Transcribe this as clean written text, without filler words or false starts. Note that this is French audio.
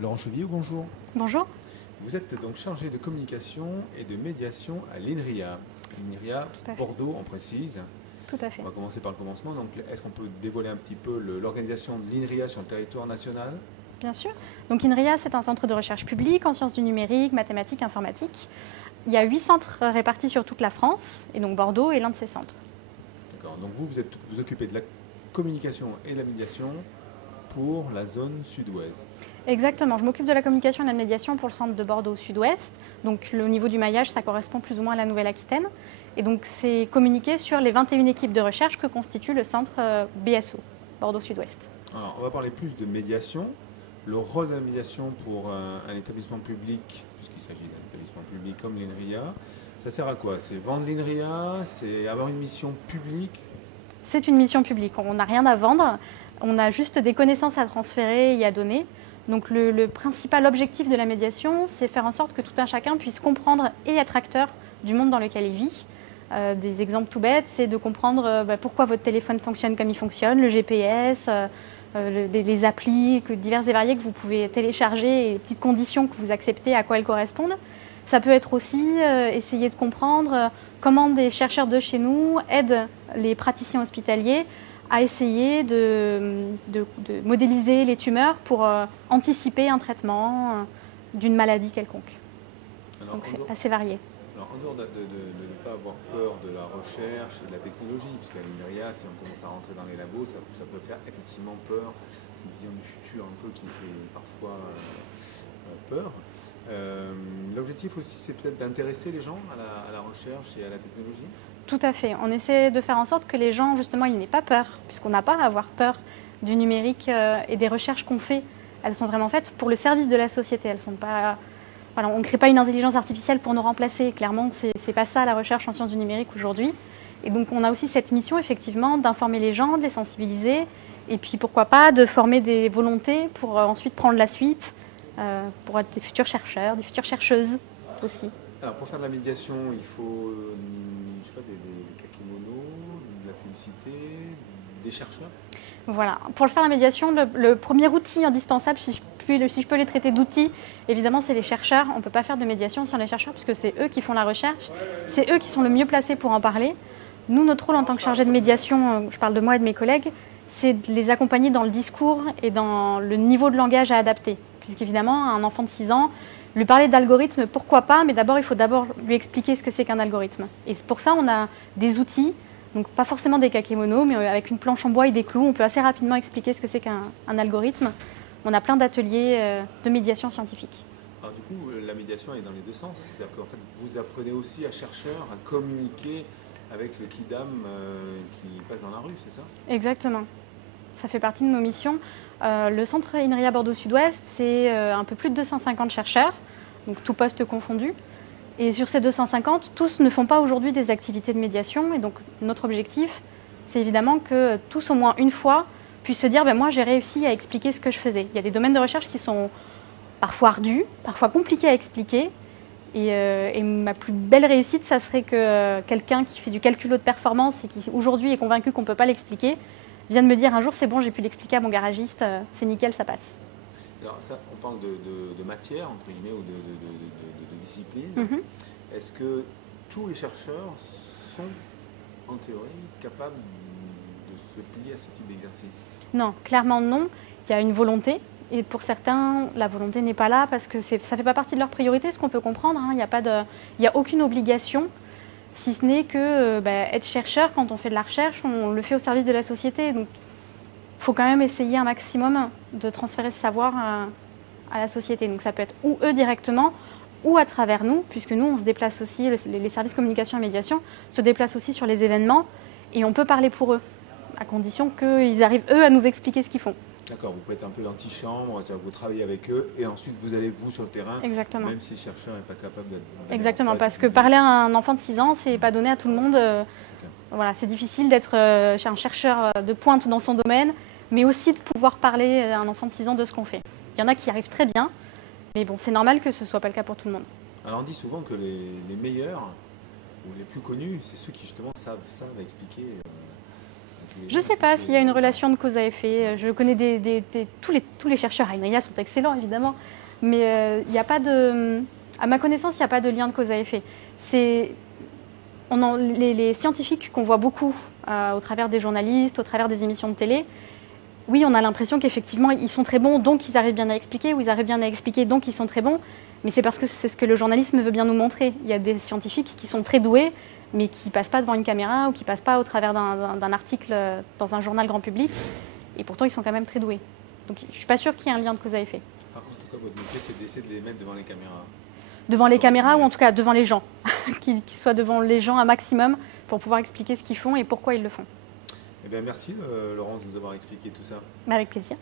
Laurent Chevillot, bonjour. Bonjour. Vous êtes donc chargé de communication et de médiation à l'INRIA. L'INRIA, Tout à fait. Bordeaux, on précise. Tout à fait. On va commencer par le commencement. Donc, est-ce qu'on peut dévoiler un petit peu l'organisation de l'INRIA sur le territoire national? Bien sûr. Donc INRIA, c'est un centre de recherche public en sciences du numérique, mathématiques, informatique. Il y a 8 centres répartis sur toute la France, et donc Bordeaux est l'un de ces centres. D'accord. Donc vous occupez de la communication et de la médiation pour la zone sud-ouest. Exactement. Je m'occupe de la communication et de la médiation pour le centre de Bordeaux Sud-Ouest. Donc au niveau du maillage, ça correspond plus ou moins à la Nouvelle-Aquitaine. Et donc c'est communiqué sur les 21 équipes de recherche que constitue le centre BSO, Bordeaux Sud-Ouest. Alors, on va parler plus de médiation. Le rôle de la médiation pour un établissement public, puisqu'il s'agit d'un établissement public comme l'INRIA, ça sert à quoi? C'est vendre l'INRIA? C'est avoir une mission publique? C'est une mission publique. On n'a rien à vendre. On a juste des connaissances à transférer et à donner. Donc le principal objectif de la médiation, c'est faire en sorte que tout un chacun puisse comprendre et être acteur du monde dans lequel il vit. Des exemples tout bêtes, c'est de comprendre pourquoi votre téléphone fonctionne comme il fonctionne, le GPS, les applis diverses et variées que vous pouvez télécharger et les petites conditions que vous acceptez, à quoi elles correspondent. Ça peut être aussi essayer de comprendre comment des chercheurs de chez nous aident les praticiens hospitaliers à essayer de modéliser les tumeurs pour anticiper un traitement d'une maladie quelconque. Alors, donc c'est assez varié. Alors, en dehors de ne pas avoir peur de la recherche et de la technologie, puisqu'à l'INRIA, si on commence à rentrer dans les labos, ça peut faire effectivement peur. C'est une vision du futur un peu qui fait parfois peur. L'objectif aussi, c'est peut-être d'intéresser les gens à la recherche et à la technologie. Tout à fait. On essaie de faire en sorte que les gens, justement, ils n'aient pas peur, puisqu'on n'a pas à avoir peur du numérique et des recherches qu'on fait. Elles sont vraiment faites pour le service de la société. Elles sont pas... Voilà, on ne crée pas une intelligence artificielle pour nous remplacer. Clairement, ce n'est pas ça la recherche en sciences du numérique aujourd'hui. Et donc, on a aussi cette mission, effectivement, d'informer les gens, de les sensibiliser, et puis pourquoi pas de former des volontés pour ensuite prendre la suite, pour être des futurs chercheurs, des futures chercheuses aussi. Alors, pour faire de la médiation, il faut je sais pas, des kakémonos, de la publicité, des chercheurs. Voilà. Pour le faire la médiation, le premier outil indispensable, si je peux les traiter d'outils, évidemment, c'est les chercheurs. On ne peut pas faire de médiation sans les chercheurs, puisque c'est eux qui font la recherche. C'est eux qui sont le mieux placés pour en parler. Nous, notre rôle en tant que chargé de médiation, je parle de moi et de mes collègues, c'est de les accompagner dans le discours et dans le niveau de langage à adapter. Puisqu'évidemment, un enfant de 6 ans, lui parler d'algorithme, pourquoi pas, mais d'abord, il faut d'abord lui expliquer ce que c'est qu'un algorithme. Et pour ça, on a des outils, donc pas forcément des kakémonos, mais avec une planche en bois et des clous, on peut assez rapidement expliquer ce que c'est qu'un algorithme. On a plein d'ateliers de médiation scientifique. Alors du coup, la médiation est dans les deux sens. C'est-à-dire qu'en fait, vous apprenez aussi à chercheurs à communiquer avec le kidam qui passe dans la rue, c'est ça? Exactement. Ça fait partie de nos missions. Le centre INRIA Bordeaux Sud-Ouest, c'est un peu plus de 250 chercheurs, donc tout poste confondu. Et sur ces 250, tous ne font pas aujourd'hui des activités de médiation. Et donc notre objectif, c'est évidemment que tous au moins une fois puissent se dire moi j'ai réussi à expliquer ce que je faisais. Il y a des domaines de recherche qui sont parfois ardus, parfois compliqués à expliquer. Et ma plus belle réussite, ça serait que quelqu'un qui fait du calcul haute performance et qui aujourd'hui est convaincu qu'on ne peut pas l'expliquer, vient de me dire un jour c'est bon, j'ai pu l'expliquer à mon garagiste, c'est nickel, ça passe. Alors ça, on parle de matière, entre guillemets, ou de discipline. Est-ce que tous les chercheurs sont, en théorie, capables de se plier à ce type d'exercice? Non, clairement non. Il y a une volonté. Et pour certains, la volonté n'est pas là parce que ça ne fait pas partie de leur priorité, ce qu'on peut comprendre. Il n'y a aucune obligation, si ce n'est que être chercheur, quand on fait de la recherche, on le fait au service de la société. Donc, il faut quand même essayer un maximum de transférer ce savoir à la société. Donc, ça peut être ou eux directement, ou à travers nous, puisque nous, on se déplace aussi, les services communication et médiation se déplacent aussi sur les événements, et on peut parler pour eux, à condition qu'ils arrivent, eux, à nous expliquer ce qu'ils font. D'accord, vous pouvez être un peu l'antichambre, vous travaillez avec eux et ensuite vous allez vous sur le terrain. Exactement. Même si le chercheur n'est pas capable d'être... Exactement, parce que parler à un enfant de 6 ans, c'est pas donné à tout le monde. Voilà, c'est difficile d'être un chercheur de pointe dans son domaine, mais aussi de pouvoir parler à un enfant de 6 ans de ce qu'on fait. Il y en a qui arrivent très bien, mais bon, c'est normal que ce ne soit pas le cas pour tout le monde. Alors on dit souvent que les meilleurs, ou les plus connus, c'est ceux qui justement savent expliquer un Je ne sais pas s'il y a une relation de cause à effet. Je connais tous les chercheurs à INRIA sont excellents, évidemment, mais il n'y a pas de... À ma connaissance, il n'y a pas de lien de cause à effet. Les scientifiques qu'on voit beaucoup au travers des journalistes, au travers des émissions de télé, oui, on a l'impression qu'effectivement, ils sont très bons, donc ils arrivent bien à expliquer, ou ils arrivent bien à expliquer, donc ils sont très bons. Mais c'est parce que c'est ce que le journalisme veut bien nous montrer. Il y a des scientifiques qui sont très doués, mais qui ne passent pas devant une caméra ou qui ne passent pas au travers d'un article dans un journal grand public. Et pourtant, ils sont quand même très doués. Donc je ne suis pas sûre qu'il y ait un lien de cause à effet. En tout cas, votre métier, c'est d'essayer de les mettre devant les caméras. Devant les caméras ou en tout cas devant les gens. Qu'ils soient devant les gens un maximum pour pouvoir expliquer ce qu'ils font et pourquoi ils le font. Eh bien, merci Laurence de nous avoir expliqué tout ça. Avec plaisir.